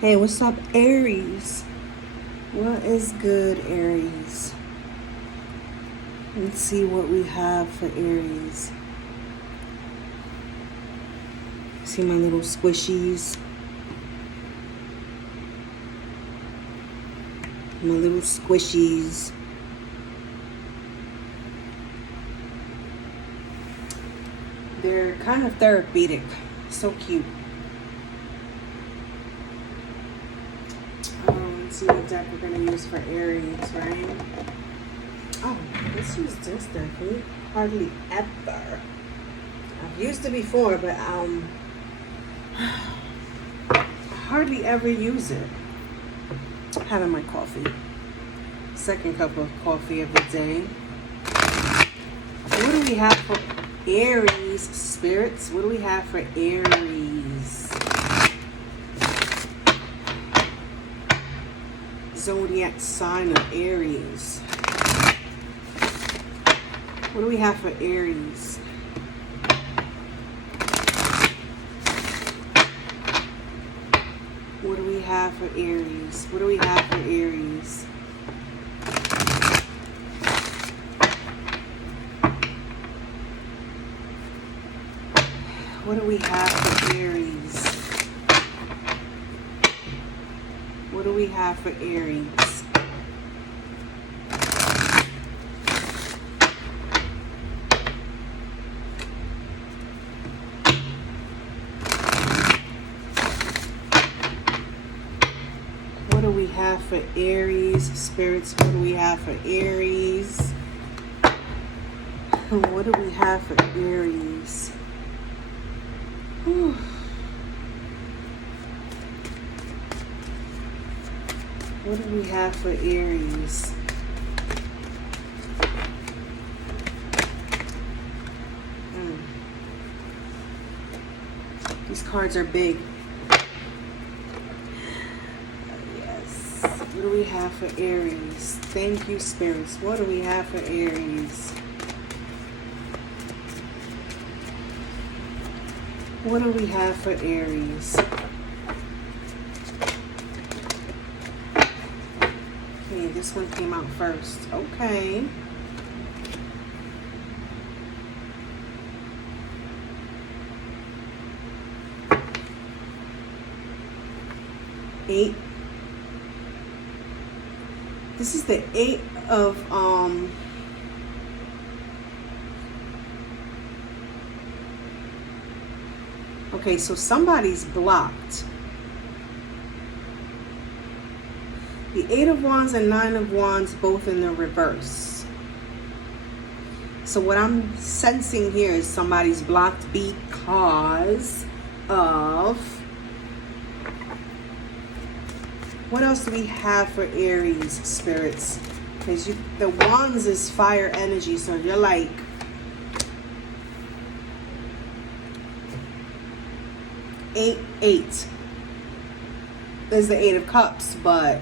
Hey, what's up, Aries? What is good, Aries? Let's see what we have for Aries. See my little squishies? My little squishies. They're kind of therapeutic. So cute. Let's see what deck we're going to use for Aries, right? Oh, let's use this deck. Hardly ever. I've used it before, but hardly ever use it. Having my coffee. Second cup of coffee of the day. What do we have for Aries, spirits? What do we have for Aries? Zodiac sign of Aries. What do we have for Aries? What do we have for Aries? What do we have for Aries? What do we have for Aries? What do we have for Aries? What do we have for Aries, spirits? What do we have for Aries? What do we have for Aries? Whew. What do we have for Aries? These cards are big. Yes. What do we have for Aries? Thank you, spirits. What do we have for Aries? What do we have for Aries? Okay, this one came out first. Okay. Eight. This is the eight of okay, so somebody's blocked. The Eight of Wands and Nine of Wands both in the reverse. So what I'm sensing here is somebody's blocked because of... What else do we have for Aries, spirits? Because the Wands is fire energy, so you're like... Eight. There's the Eight of Cups, but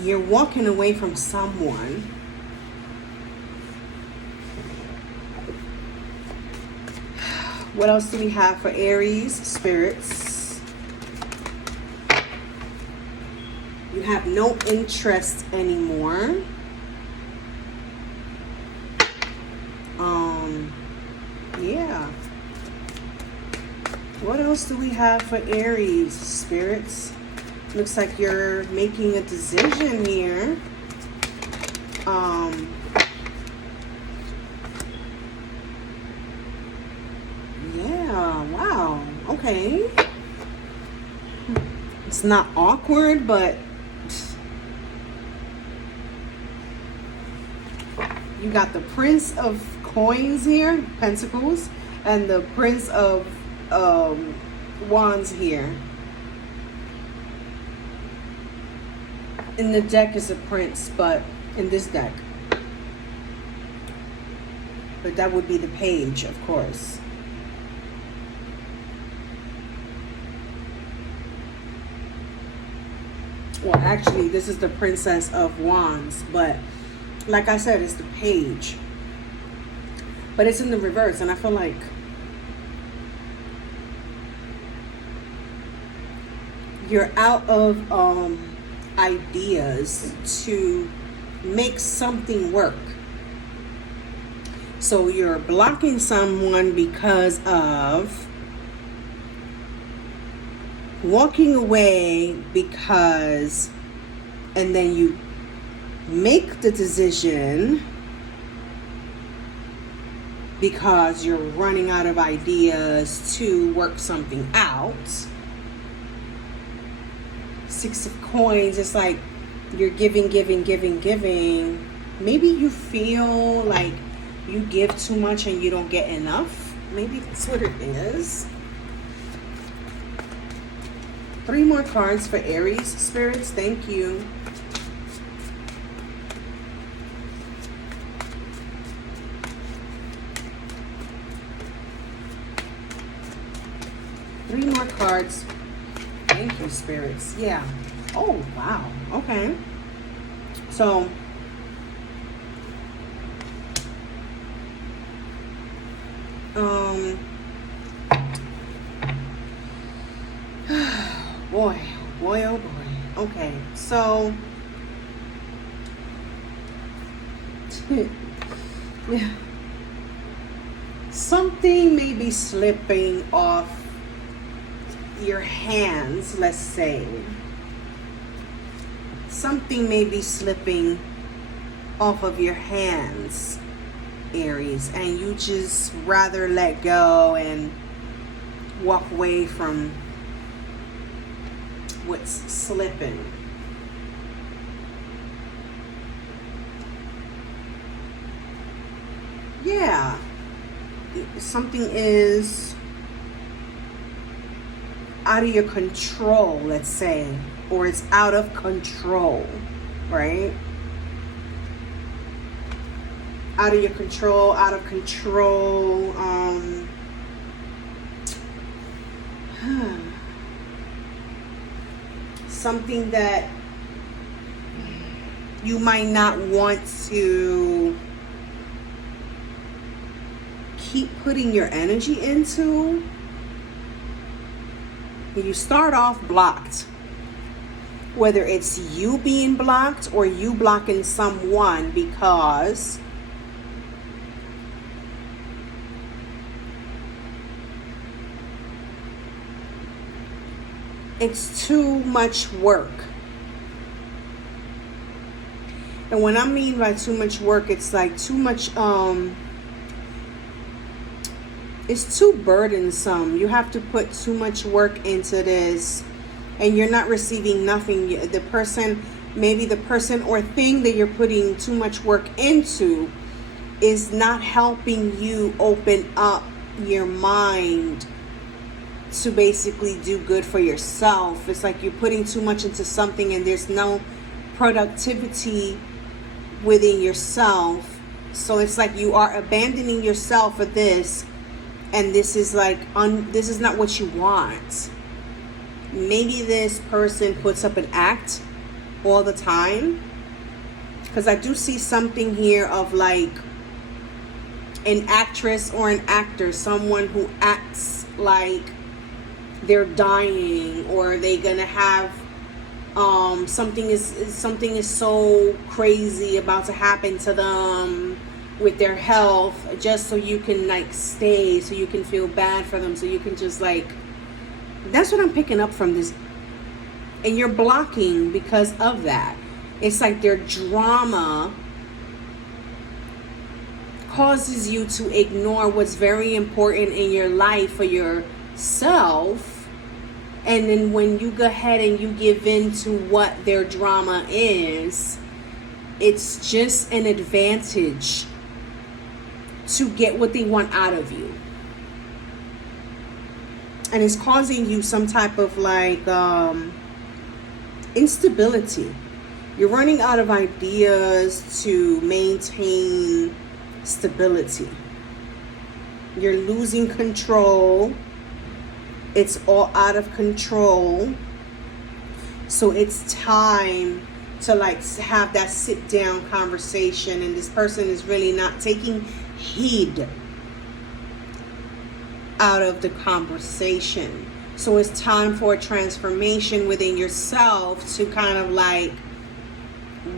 you're walking away from someone. What else do we have for Aries, spirits? You have no interest anymore. Yeah. What else do we have for Aries, spirits? Looks like you're making a decision here. Yeah, wow. Okay. It's not awkward, but you got the Prince of Coins here, Pentacles, and the Prince of Wands here. In the deck is a prince, but in this deck. But that would be the page, of course. Well, actually, this is the Princess of Wands, but like I said, it's the page. But it's in the reverse, and I feel like you're out of ideas to make something work. So you're blocking someone because of walking away because, and then you make the decision because you're running out of ideas to work something out. Six of Coins, it's like you're giving. Maybe you feel like you give too much and you don't get enough. Maybe that's what it is. 3 more cards for Aries spirits. Thank you. Three more cards. Thank you, spirits. Yeah. Oh, wow. Okay. So, boy, oh boy. Okay, so something may be slipping off your hands, let's say. Something may be slipping off of your hands, Aries, and you just rather let go and walk away from what's slipping. Yeah, something is out of your control, let's say, or it's out of control, right? Out of your control, something that you might not want to keep putting your energy into. You start off blocked, whether it's you being blocked or you blocking someone because it's too much work. And when I mean by too much work, it's like too much, it's too burdensome. You have to put too much work into this and you're not receiving nothing. The person, maybe the person or thing that you're putting too much work into is not helping you open up your mind to basically do good for yourself. It's like you're putting too much into something and there's no productivity within yourself. So it's like you are abandoning yourself for this, and this is like this is not what you want. Maybe this person puts up an act all the time, because I do see something here of like an actress or an actor, someone who acts like they're dying, or they gonna have something is so crazy about to happen to them with their health, just so you can like stay, so you can feel bad for them, so you can just like, that's what I'm picking up from this. And you're blocking because of that. It's like their drama causes you to ignore what's very important in your life for yourself. And then when you go ahead and you give in to what their drama is, it's just an advantage to get what they want out of you. And it's causing you some type of like instability. You're running out of ideas to maintain stability. You're losing control. It's all out of control. So it's time to like have that sit down conversation, and this person is really not taking heed out of the conversation. So it's time for a transformation within yourself to kind of like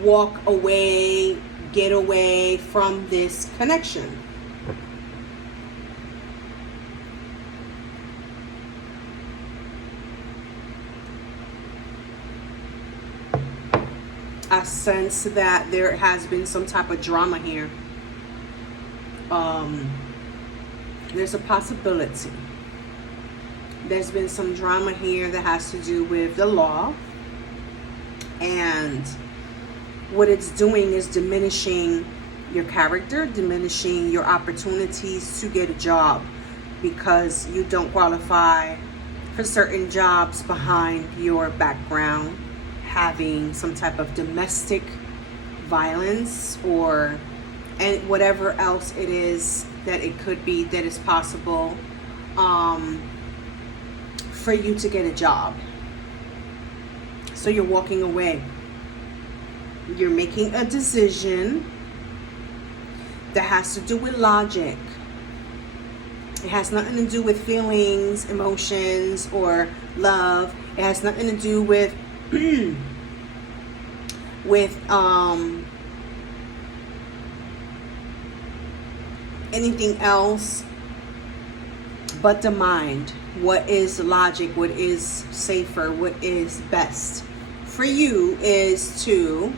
walk away, get away from this connection. I sense that there has been some type of drama here. There's a possibility. There's been some drama here that has to do with the law. And what it's doing is diminishing your character, diminishing your opportunities to get a job because you don't qualify for certain jobs behind your background, having some type of domestic violence or and whatever else it is that it could be that is possible for you to get a job. So you're walking away. You're making a decision that has to do with logic. It has nothing to do with feelings, emotions, or love. It has nothing to do with anything else but the mind. What is logic? What is safer? What is best for you is to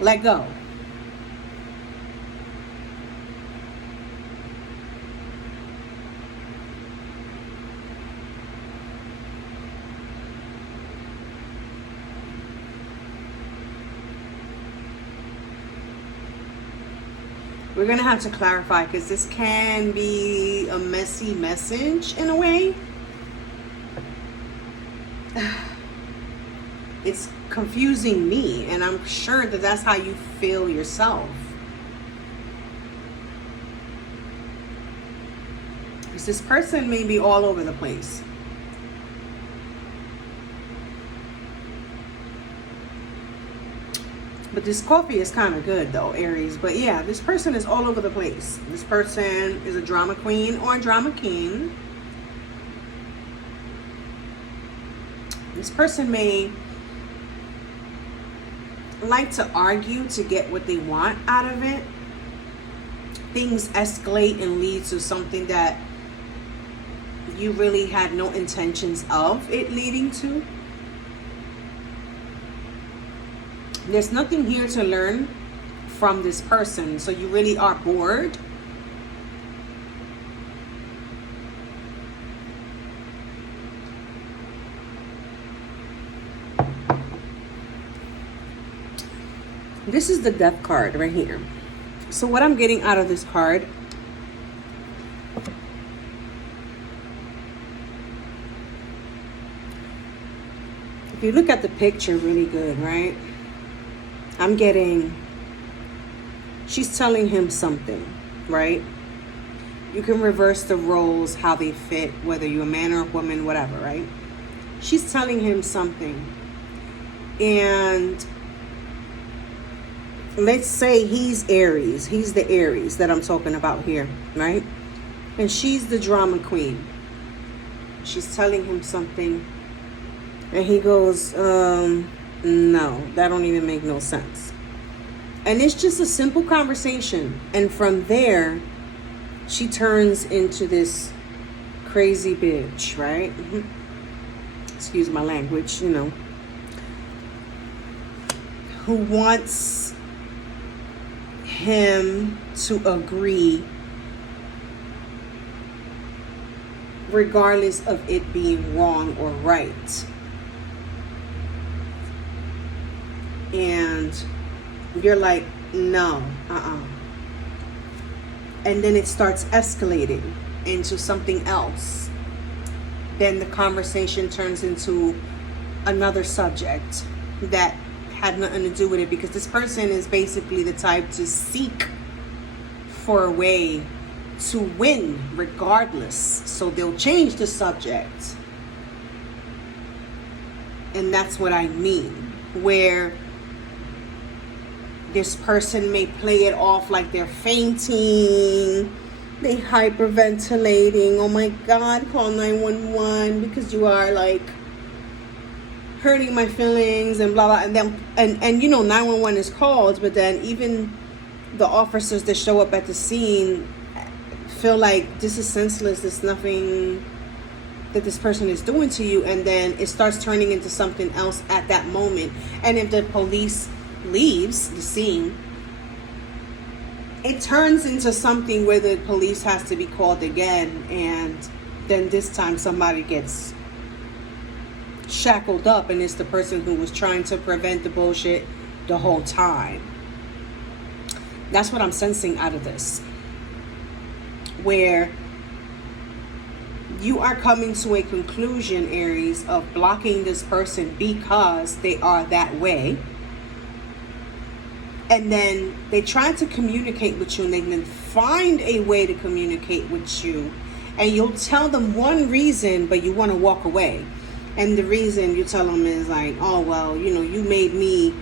let go. We're going to have to clarify because this can be a messy message in a way. It's confusing me, and I'm sure that that's how you feel yourself. Because this person may be all over the place. But this coffee is kind of good though, Aries. But yeah, this person is all over the place. This person is a drama queen or a drama king. This person may like to argue to get what they want out of it. Things escalate and lead to something that you really had no intentions of it leading to. There's nothing here to learn from this person, so you really are bored. This is the Death card right here. So what I'm getting out of this card, if you look at the picture really good, right? I'm getting, she's telling him something, right? You can reverse the roles, how they fit, whether you're a man or a woman, whatever, right? She's telling him something. And let's say he's Aries. He's the Aries that I'm talking about here, right? And she's the drama queen. She's telling him something. And he goes, no, that don't even make no sense. And it's just a simple conversation. And from there, she turns into this crazy bitch, right? Excuse my language, you know. Who wants him to agree regardless of it being wrong or right. And you're like, no, and then it starts escalating into something else. Then the conversation turns into another subject that had nothing to do with it, because this person is basically the type to seek for a way to win regardless. So they'll change the subject. And that's what I mean, where this person may play it off like they're fainting, They hyperventilating. Oh my God, call 911 because you are like hurting my feelings and blah blah. And then and you know 911 is called, but then even the officers that show up at the scene feel like this is senseless. There's nothing that this person is doing to you, and then it starts turning into something else at that moment. And if the police leaves the scene, it turns into something where the police has to be called again, and then this time somebody gets shackled up, and it's the person who was trying to prevent the bullshit the whole time. That's what I'm sensing out of this, where you are coming to a conclusion, Aries, of blocking this person because they are that way. And then they try to communicate with you, and they then find a way to communicate with you. And you'll tell them one reason, but you want to walk away. And the reason you tell them is like, oh, well, you know, you made me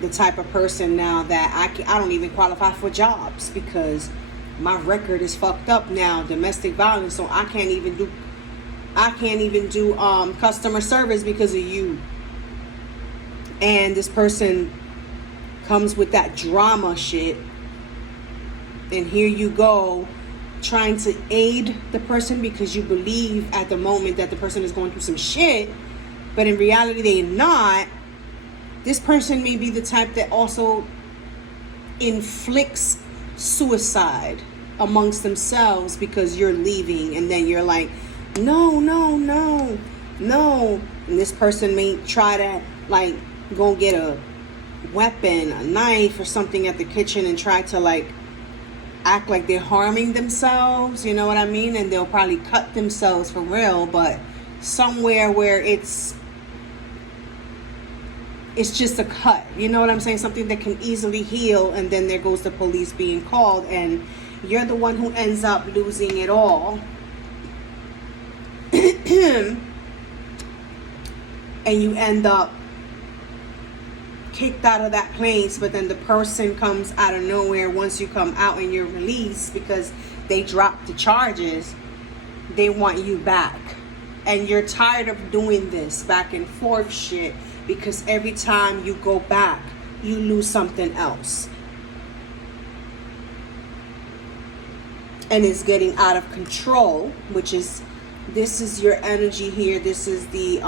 the type of person now that I don't even qualify for jobs because my record is fucked up now, domestic violence. So I can't even do customer service because of you. And this person comes with that drama shit, and here you go trying to aid the person because you believe at the moment that the person is going through some shit, but in reality they're not. This person may be the type that also inflicts suicide amongst themselves because you're leaving, and then you're like, no. And this person may try to like go get a weapon, a knife or something at the kitchen and try to like act like they're harming themselves, you know what I mean? And they'll probably cut themselves for real, but somewhere where it's just a cut, you know what I'm saying? Something that can easily heal, and then there goes the police being called, and you're the one who ends up losing it all. And you end up kicked out of that place, but then the person comes out of nowhere once you come out and you're released because they dropped the charges. They want you back, and you're tired of doing this back and forth shit because every time you go back you lose something else, and it's getting out of control, which is, this is your energy here. This is the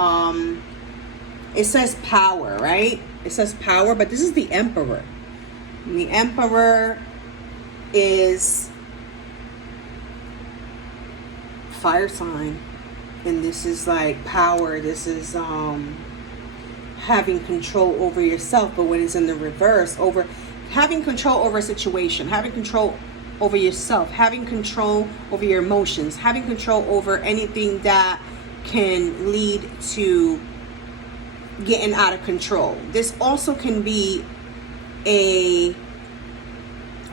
it says power, right? It says power, but this is the Emperor. And the Emperor is fire sign, and this is like power. This is having control over yourself. But when it's in the reverse, over having control over a situation, having control over yourself, having control over your emotions, having control over anything that can lead to getting out of control. This also can be a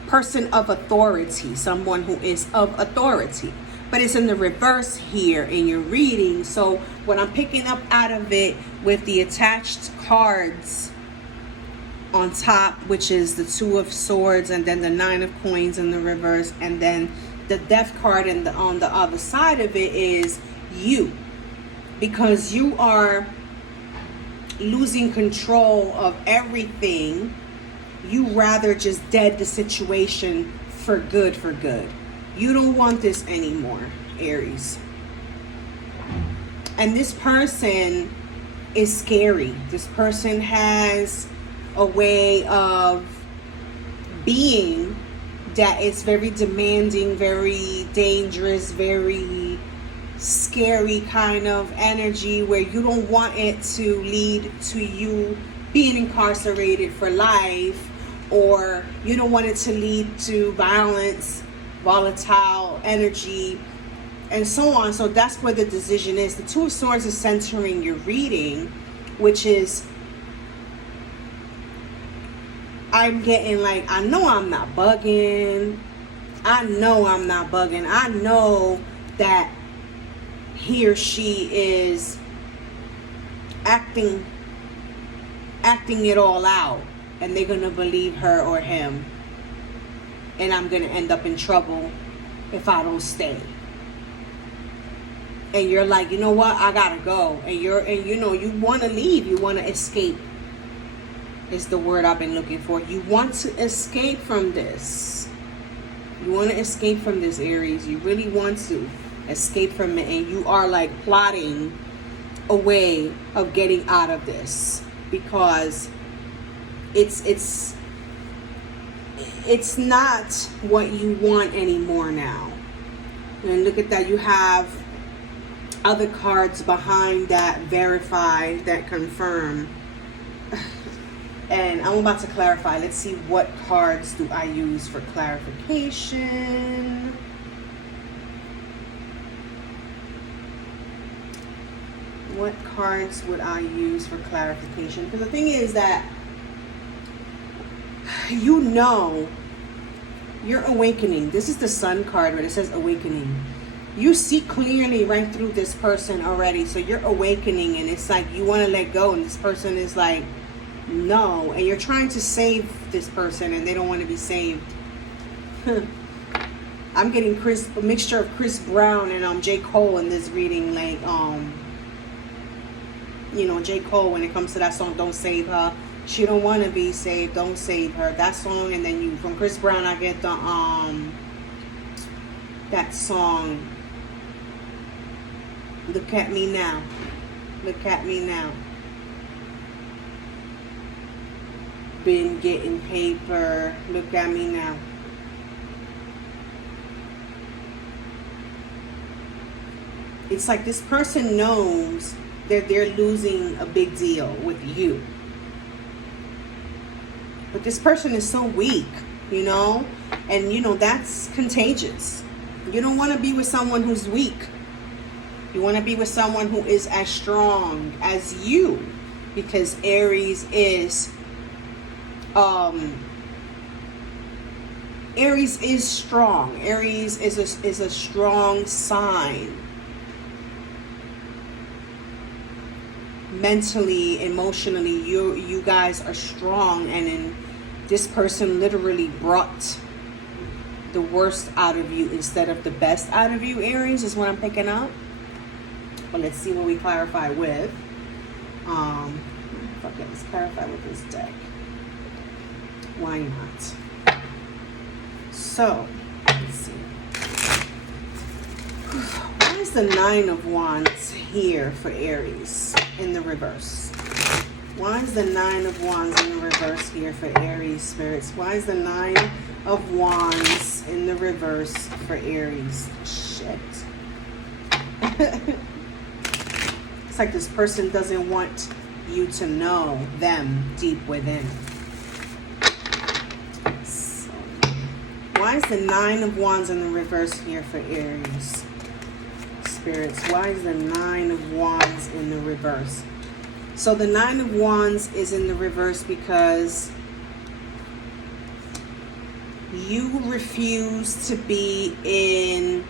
person of authority, someone who is of authority, but it's in the reverse here in your reading. So what I'm picking up out of it with the attached cards on top, which is the Two of Swords, and then the Nine of Coins in the reverse, and then the Death card on the other side of it is you, because you are losing control of everything. You rather just dead the situation for good. You don't want this anymore, Aries. And this person is scary. This person has a way of being that is very demanding, very dangerous, very scary kind of energy, where you don't want it to lead to you being incarcerated for life, or you don't want it to lead to violence, volatile energy, and so on. So that's where the decision is. The Two of Swords is centering your reading, which is, I'm getting like, I know I'm not bugging. I know that he or she is acting it all out, and they're gonna believe her or him. and I'm going to end up in trouble if I don't stay. And you're like, you know what, I gotta go. And you want to leave, you want to escape. Is the word I've been looking for. You want to escape from this. You want to escape from this, Aries. You really want to escape from it, and you are like plotting a way of getting out of this, because it's not what you want anymore now. And look at that, you have other cards behind that, verify, that confirm. And I'm about to clarify. Let's see, what cards do I use for clarification? What cards would I use for clarification? Because the thing is that you're awakening. This is the Sun card where it says awakening. You see clearly right through this person already. So you're awakening, and it's like you want to let go, and this person is like, no. And you're trying to save this person, and they don't want to be saved. I'm getting a mixture of Chris Brown and J. Cole in this reading. Like, J. Cole, when it comes to that song, Don't Save Her. She don't want to be saved, don't save her. That song. And then from Chris Brown, I get the that song, Look at Me Now. Look at me now. Been getting paper. Look at me now. It's like this person knows that they're losing a big deal with you. But this person is so weak, and that's contagious. You don't want to be with someone who's weak. You want to be with someone who is as strong as you, because Aries is strong. Aries is a strong sign. Mentally, emotionally, you guys are strong, and this person literally brought the worst out of you instead of the best out of you, Aries, is what I'm picking up. But let's see what we clarify with. Let's clarify with this deck. Why not? So, let's see. Why is the Nine of Wands here for Aries in the reverse? Why is the Nine of Wands in the reverse here for Aries, spirits? Why is the Nine of Wands in the reverse for Aries? Shit. It's like this person doesn't want you to know them deep within. So, why is the Nine of Wands in the reverse here for Aries? Spirits, why is the Nine of Wands in the reverse? So the Nine of Wands is in the reverse because you refuse to be in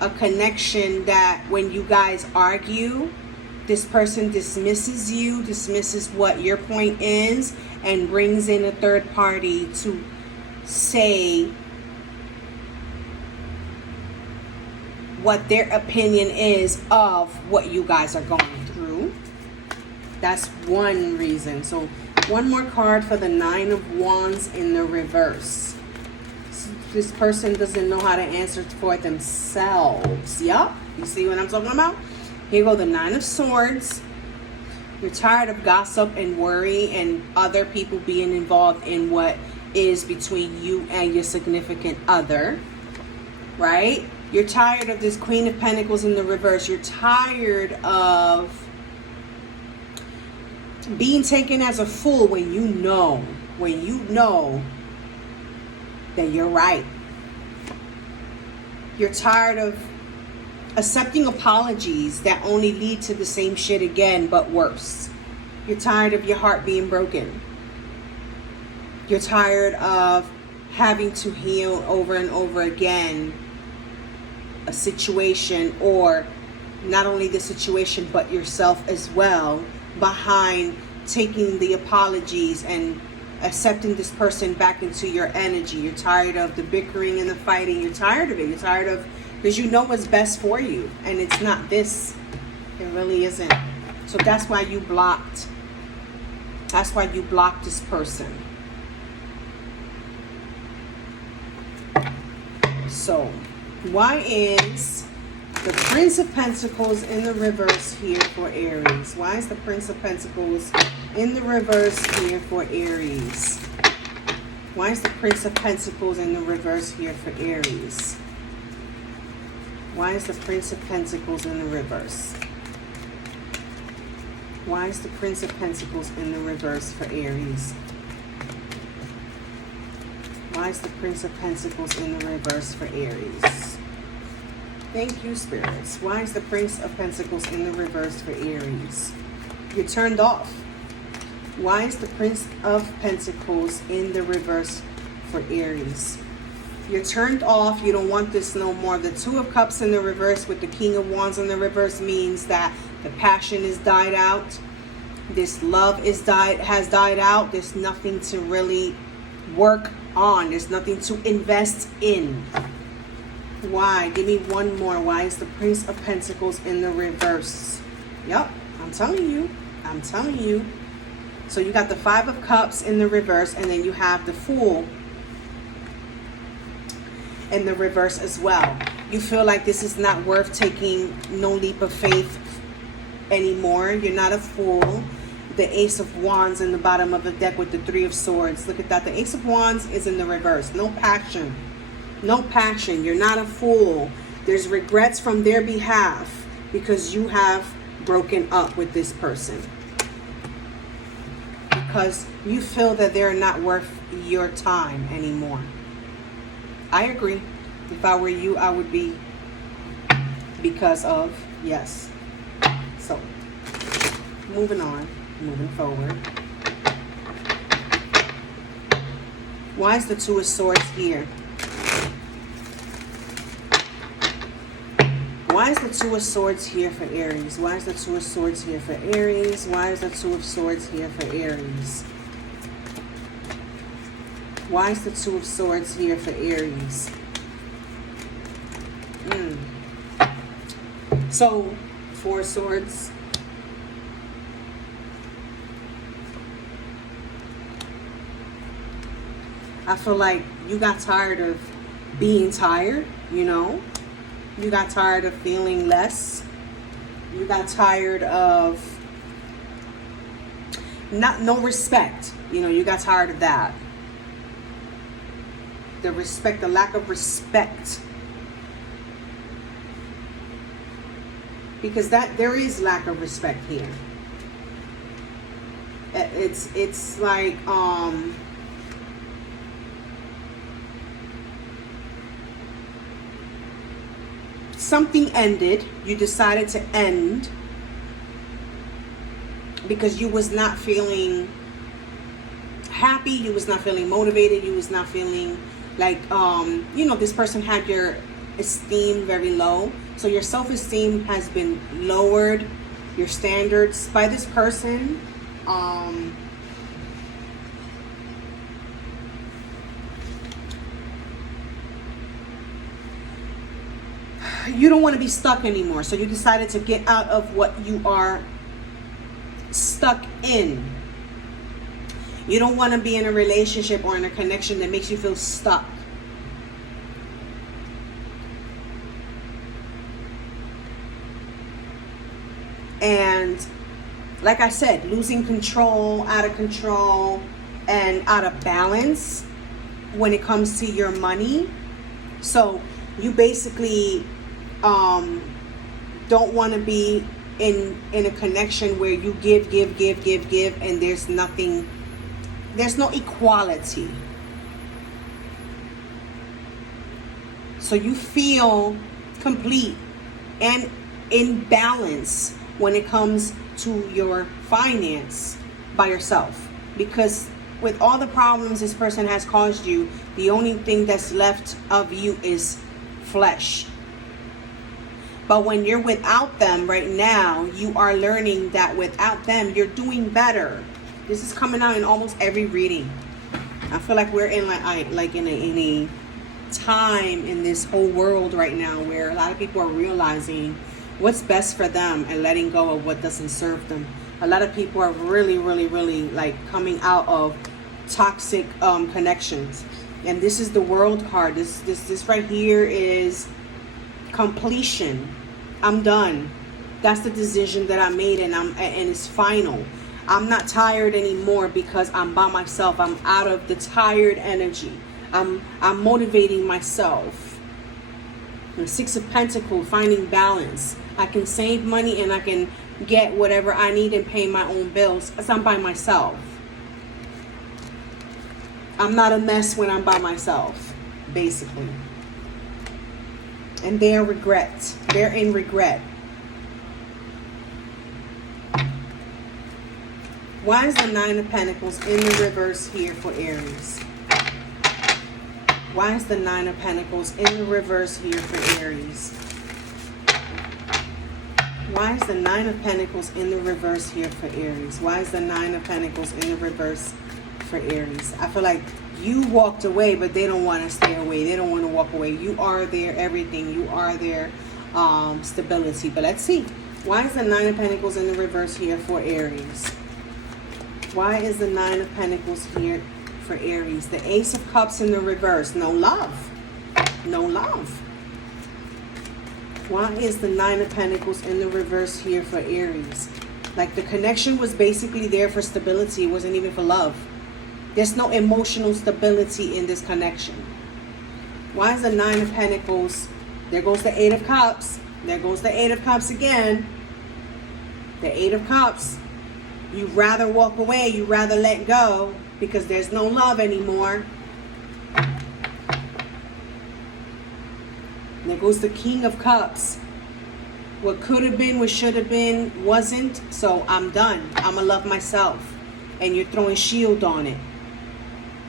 a connection that when you guys argue, this person dismisses you, dismisses what your point is, and brings in a third party to say what their opinion is of what you guys are going through. That's one reason. So one more card for the Nine of Wands in the reverse. This person doesn't know how to answer for themselves. Yup. You see what I'm talking about? Here go the Nine of Swords. You're tired of gossip and worry and other people being involved in what is between you and your significant other. Right? You're tired of this Queen of Pentacles in the reverse. You're tired of being taken as a fool when you know that you're right. You're tired of accepting apologies that only lead to the same shit again, but worse. You're tired of your heart being broken. You're tired of having to heal over and over again a situation, or not only the situation but yourself as well, behind taking the apologies and accepting this person back into your energy. You're tired of the bickering and the fighting. You're tired of it. You're tired of, because you know what's best for you, and it's not this. It really isn't. So that's why you blocked. That's why you blocked this person. So why is the Prince of Pentacles in the reverse here for Aries? Why is the Prince of Pentacles in the reverse here for Aries? Why is the Prince of Pentacles in the reverse here for Aries? Why is the Prince of Pentacles in the reverse? Why is the Prince of Pentacles in the reverse for Aries? Why is the Prince of Pentacles in the reverse for Aries? Thank you, spirits. Why is the Prince of Pentacles in the reverse for Aries? You're turned off. Why is the Prince of Pentacles in the reverse for Aries? You're turned off. You don't want this no more. The Two of Cups in the reverse with the King of Wands in the reverse means that the passion is died out. This love has died out. There's nothing to really work on. There's nothing to invest in. Why? Give me one more. Why is the Prince of Pentacles in the reverse? Yep, I'm telling you. I'm telling you. So you got the Five of Cups in the reverse, and then you have the Fool in the reverse as well. You feel like this is not worth taking no leap of faith anymore. You're not a fool. The Ace of Wands in the bottom of the deck with the Three of Swords. Look at that. The Ace of Wands is in the reverse. No passion. No passion. You're not a fool. There's regrets from their behalf because you have broken up with this person. Because you feel that they're not worth your time anymore. I agree. If I were you, I would be because of, yes. So, moving on, moving forward. Why is the Two of Swords here? Why is the Two of Swords here for Aries? Why is the Two of Swords here for Aries? Why is the Two of Swords here for Aries? Why is the Two of Swords here for Aries? So, Four of Swords. I feel like you got tired of being tired, you know? You got tired of feeling less. You got tired of no respect. You know, you got tired of that. The respect, the lack of respect. Because there is lack of respect here. It's like something ended. You decided to end because you was not feeling happy. You was not feeling motivated. You was not feeling like you know, this person had your esteem very low. So your self-esteem has been lowered, your standards by this person. You don't want to be stuck anymore. So you decided to get out of what you are stuck in. You don't want to be in a relationship or in a connection that makes you feel stuck. And like I said, losing control, out of control, and out of balance when it comes to your money. So you basically don't want to be in a connection where you give, and there's nothing, there's no equality. So you feel complete and in balance when it comes to your finance by yourself. Because with all the problems this person has caused you, the only thing that's left of you is flesh. But when you're without them right now, you are learning that without them, you're doing better. This is coming out in almost every reading. I feel like we're in in a time in this whole world right now where a lot of people are realizing what's best for them and letting go of what doesn't serve them. A lot of people are really like coming out of toxic connections. And this is the World card. This right here is completion. I'm done. That's the decision that I made, and it's final. I'm not tired anymore because I'm by myself. I'm out of the tired energy. I'm motivating myself. The Six of Pentacles, finding balance. I can save money and I can get whatever I need and pay my own bills because I'm by myself. I'm not a mess when I'm by myself, basically. And they're in regret. Why is the Nine of Pentacles in the reverse here for Aries? Why is the Nine of Pentacles in the reverse here for Aries? Why is the Nine of Pentacles in the reverse here for Aries? Why is the Nine of Pentacles in the reverse for Aries? I feel like you walked away, but they don't want to stay away. They don't want to walk away. You are their everything. You are their stability. But let's see. Why is the Nine of Pentacles in the reverse here for Aries? Why is the Nine of Pentacles here for Aries? The Ace of Cups in the reverse. No love. No love. Why is the Nine of Pentacles in the reverse here for Aries? Like the connection was basically there for stability. It wasn't even for love. There's no emotional stability in this connection. Why is the Nine of Pentacles? There goes the Eight of Cups. There goes the Eight of Cups again. The Eight of Cups. You'd rather walk away. You'd rather let go because there's no love anymore. There goes the King of Cups. What could have been, what should have been, wasn't. So I'm done. I'm going to love myself. And you're throwing shield on it.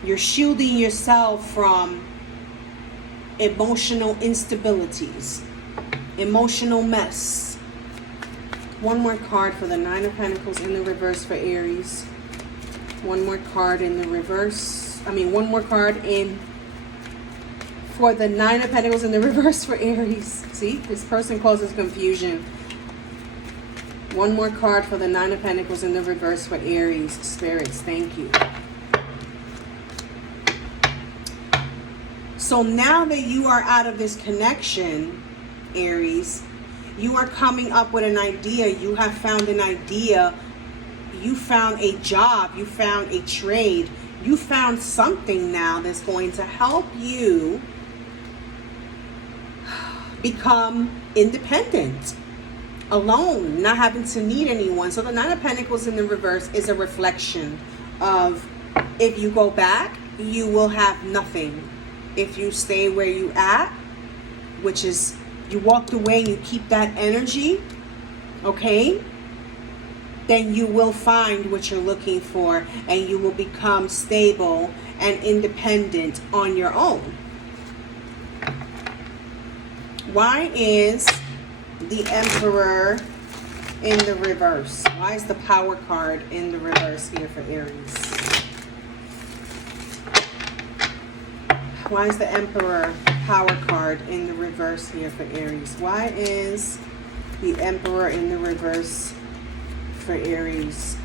You're shielding yourself from emotional instabilities. Emotional mess. One more card for the Nine of Pentacles in the reverse for Aries. One more card in the reverse. One more card in for the Nine of Pentacles in the reverse for Aries. See, this person causes confusion. One more card for the Nine of Pentacles in the reverse for Aries. Spirits, thank you. So now that you are out of this connection, Aries, you are coming up with an idea. You have found an idea. You found a job. You found a trade. You found something now that's going to help you become independent, alone, not having to need anyone. So the Nine of Pentacles in the reverse is a reflection of if you go back, you will have nothing. If you stay where you at, which is you walked away and you keep that energy, okay, then you will find what you're looking for and you will become stable and independent on your own. Why is the Emperor in the reverse? Why is the Power card in the reverse here for Aries? Why is the Emperor Power card in the reverse here for Aries? Why is the Emperor in the reverse for Aries?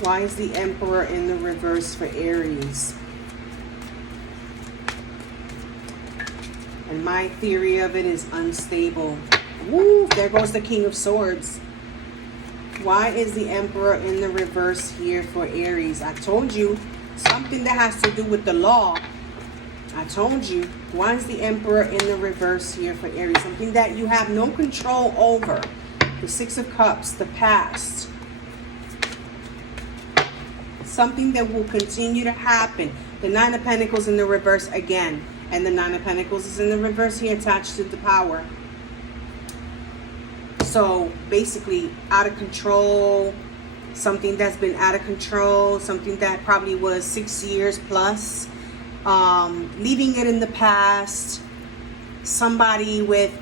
Why is the Emperor in the reverse for Aries? And my theory of it is unstable. Woo, there goes the King of Swords. Why is the Emperor in the reverse here for Aries? I told you, something that has to do with the law. I told you. Why is the Emperor in the reverse here for Aries? Something that you have no control over. The Six of Cups, the past. Something that will continue to happen. The Nine of Pentacles in the reverse again. And the Nine of Pentacles is in the reverse here attached to the Power. So basically out of control. Something that's been out of control. Something that probably was 6 years plus. Leaving it in the past. Somebody with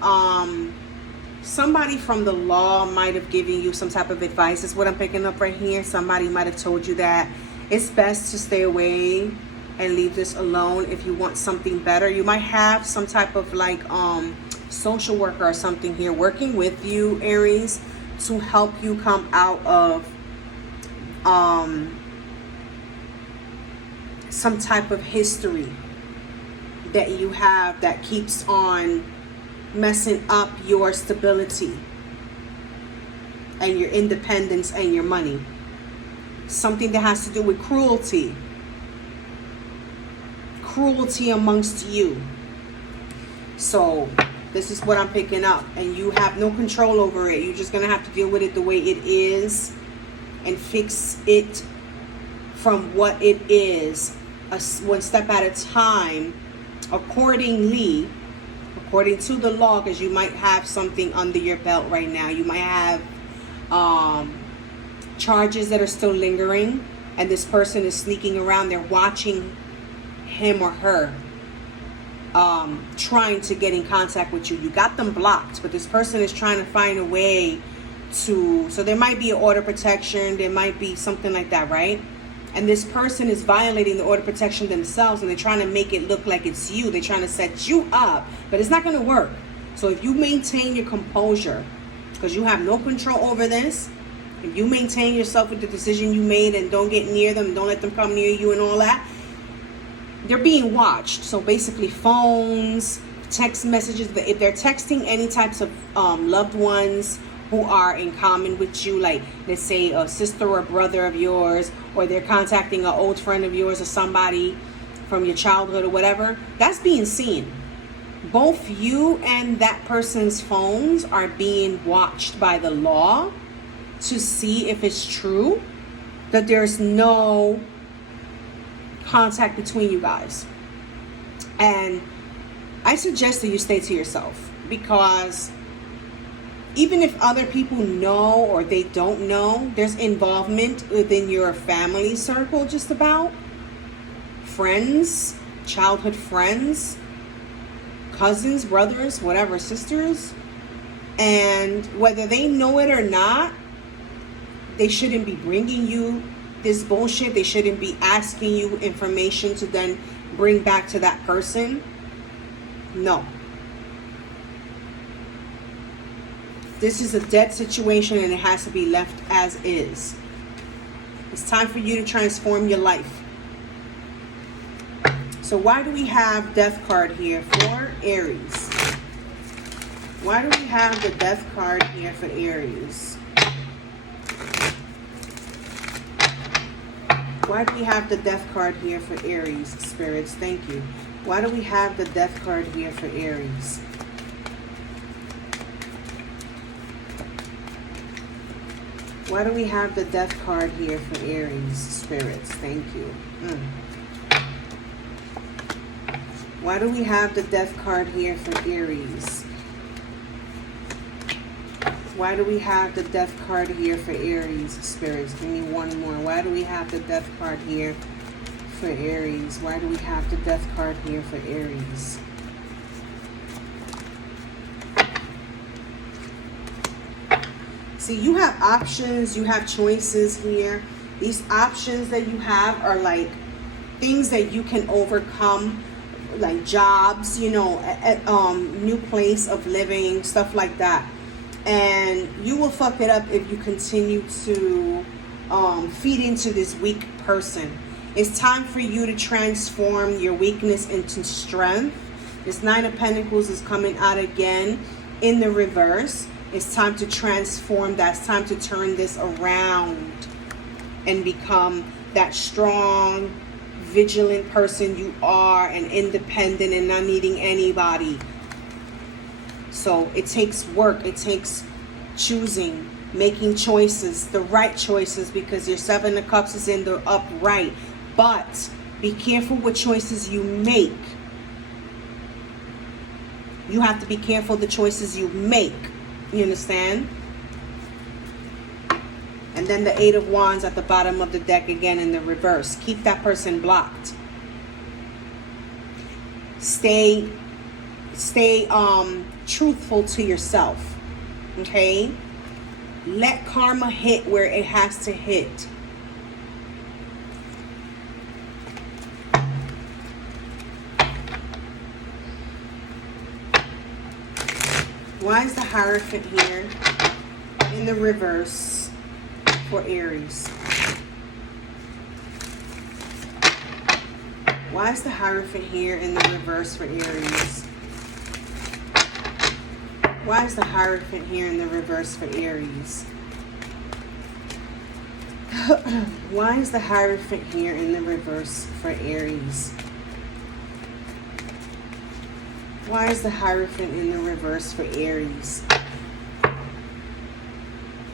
somebody from the law might have given you some type of advice. Is what I'm picking up right here. Somebody might have told you that It's best to stay away and leave this alone. If you want something better, you might have some type of like social worker or something here working with you, Aries, to help you come out of some type of history that you have that keeps on messing up your stability and your independence and your money. Something that has to do with cruelty amongst you. So this is what I'm picking up, and you have no control over it. You're just gonna have to deal with it the way it is and fix it from what it is, one step at a time, according to the law, because you might have something under your belt right now. You might have charges that are still lingering, and this person is sneaking around. They're watching him or her trying to get in contact with you. You got them blocked, but this person is trying to find a way to, so there might be an order protection, there might be something like that, right? And this person is violating the order protection themselves, and they're trying to make it look like it's you. They're trying to set you up, but it's not going to work. So if you maintain your composure, because you have no control over this, if you maintain yourself with the decision you made and don't get near them, don't let them come near you and all that, they're being watched. So basically phones, text messages, if they're texting any types of loved ones who are in common with you, like let's say a sister or brother of yours, or they're contacting an old friend of yours or somebody from your childhood or whatever, that's being seen. Both you and that person's phones are being watched by the law to see if it's true that there's no contact between you guys. And I suggest that you stay to yourself, because even if other people know or they don't know, there's involvement within your family circle, just about friends, childhood friends, cousins, brothers, whatever, sisters. And whether they know it or not, they shouldn't be bringing you this bullshit. They shouldn't be asking you information to then bring back to that person. No. This is a dead situation, and it has to be left as is. It's time for you to transform your life. So why do we have Death card here for Aries? Why do we have the Death card here for Aries? Why do we have the Death card here for Aries, spirits? Thank you. Why do we have the Death card here for Aries? Why do we have the Death card here for Aries, spirits? Thank you. Why do we have the Death card here for Aries? Why do we have the Death card here for Aries, spirits? Give me one more. Why do we have the Death card here for Aries? Why do we have the Death card here for Aries? See, you have options, you have choices here. These options that you have are like things that you can overcome, like jobs, you know, new place of living, stuff like that. And you will fuck it up if you continue to feed into this weak person. It's time for you to transform your weakness into strength. This Nine of Pentacles is coming out again in the reverse. It's time to transform that. It's time to turn this around and become that strong, vigilant person you are, and independent and not needing anybody. So it takes work. It takes choosing, making choices, the right choices, because your Seven of Cups is in the upright. But be careful what choices you make. You have to be careful the choices you make. You understand? And then the Eight of Wands at the bottom of the deck again in the reverse. Keep that person blocked. Stay truthful to yourself. Okay? Let karma hit where it has to hit. Why is the Hierophant here in the reverse for Aries? Why is the Hierophant here in the reverse for Aries? Why is the Hierophant here in the reverse for Aries? Why is the Hierophant here in the reverse for Aries? Why is the Hierophant in the reverse for Aries?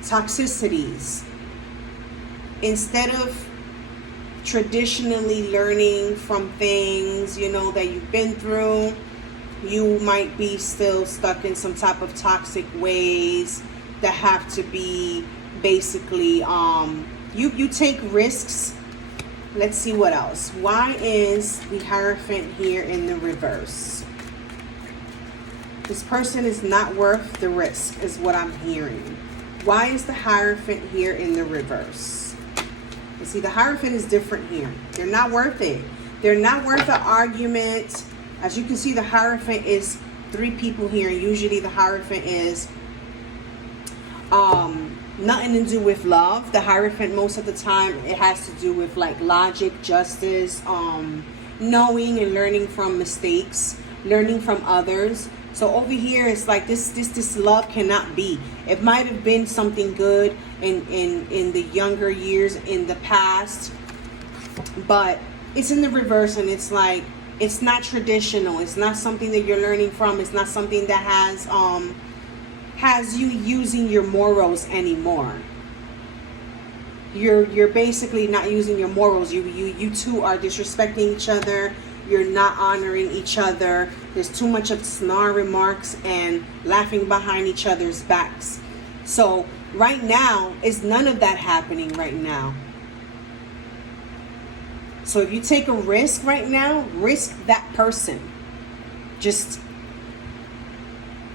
Toxicities. Instead of traditionally learning from things, you know, that you've been through, you might be still stuck in some type of toxic ways that have to be basically, you take risks. Let's see what else. Why is the Hierophant here in the reverse? This person is not worth the risk, is what I'm hearing. Why is the Hierophant here in the reverse? You see, the Hierophant is different here. They're not worth it. They're not worth the argument. As you can see, the Hierophant is 3 people here. And usually the Hierophant is nothing to do with love. The Hierophant, most of the time, it has to do with like logic, justice, knowing and learning from mistakes, learning from others. So over here, it's like this love cannot be. It might have been something good in the younger years in the past, but it's in the reverse, and it's like it's not traditional. It's not something that you're learning from. It's not something that has you using your morals anymore. You're basically not using your morals. You two are disrespecting each other. You're not honoring each other. There's too much of snarl remarks and laughing behind each other's backs. So right now, is none of that happening right now. So if you take a risk right now, risk that person. Just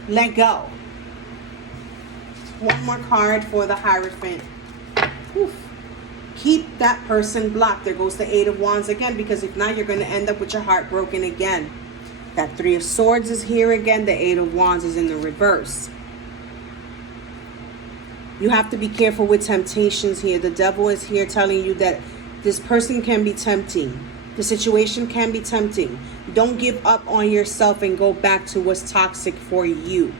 let go. One more card for the Hierophant. Oof. Keep that person blocked. There goes the 8 of Wands again, because if not, you're going to end up with your heart broken again. That 3 of Swords is here again. The 8 of Wands is in the reverse. You have to be careful with temptations here. The devil is here telling you that this person can be tempting. The situation can be tempting. Don't give up on yourself and go back to what's toxic for you.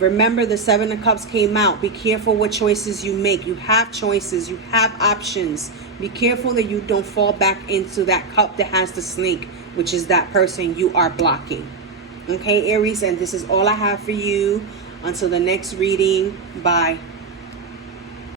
Remember, the 7 of Cups came out. Be careful what choices you make. You have choices. You have options. Be careful that you don't fall back into that cup that has the snake, which is that person you are blocking. Okay, Aries, and this is all I have for you. Until the next reading, bye.